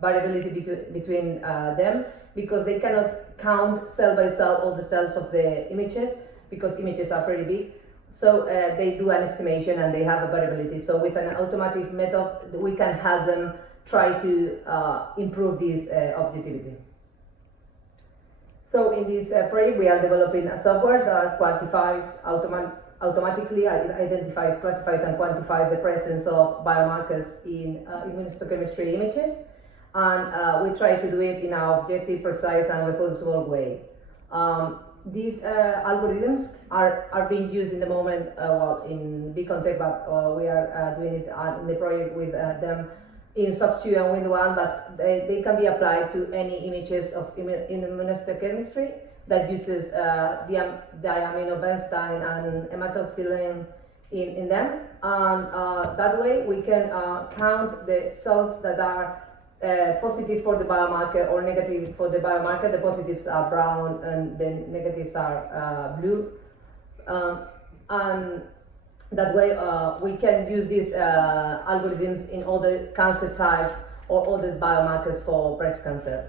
variability between them, because they cannot count cell by cell all the cells of the images, because images are pretty big. So they do an estimation and they have a variability. So with an automatic method, we can help them try to improve this objectivity. So in this project, we are developing a software that quantifies, automatically identifies, classifies, and quantifies the presence of biomarkers in immunohistochemistry images. And we try to do it in an objective, precise, and reproducible way. These algorithms are being used in the moment, in Vicomtech, but we are doing it in the project with them in SOC 2 and Wind 1, but they can be applied to any images of immunohistochemistry that uses diaminobenzyne and hematoxylin in them. And that way we can count the cells that are positive for the biomarker or negative for the biomarker. The positives are brown and the negatives are blue. And that way we can use these algorithms in all the cancer types or all the biomarkers for breast cancer.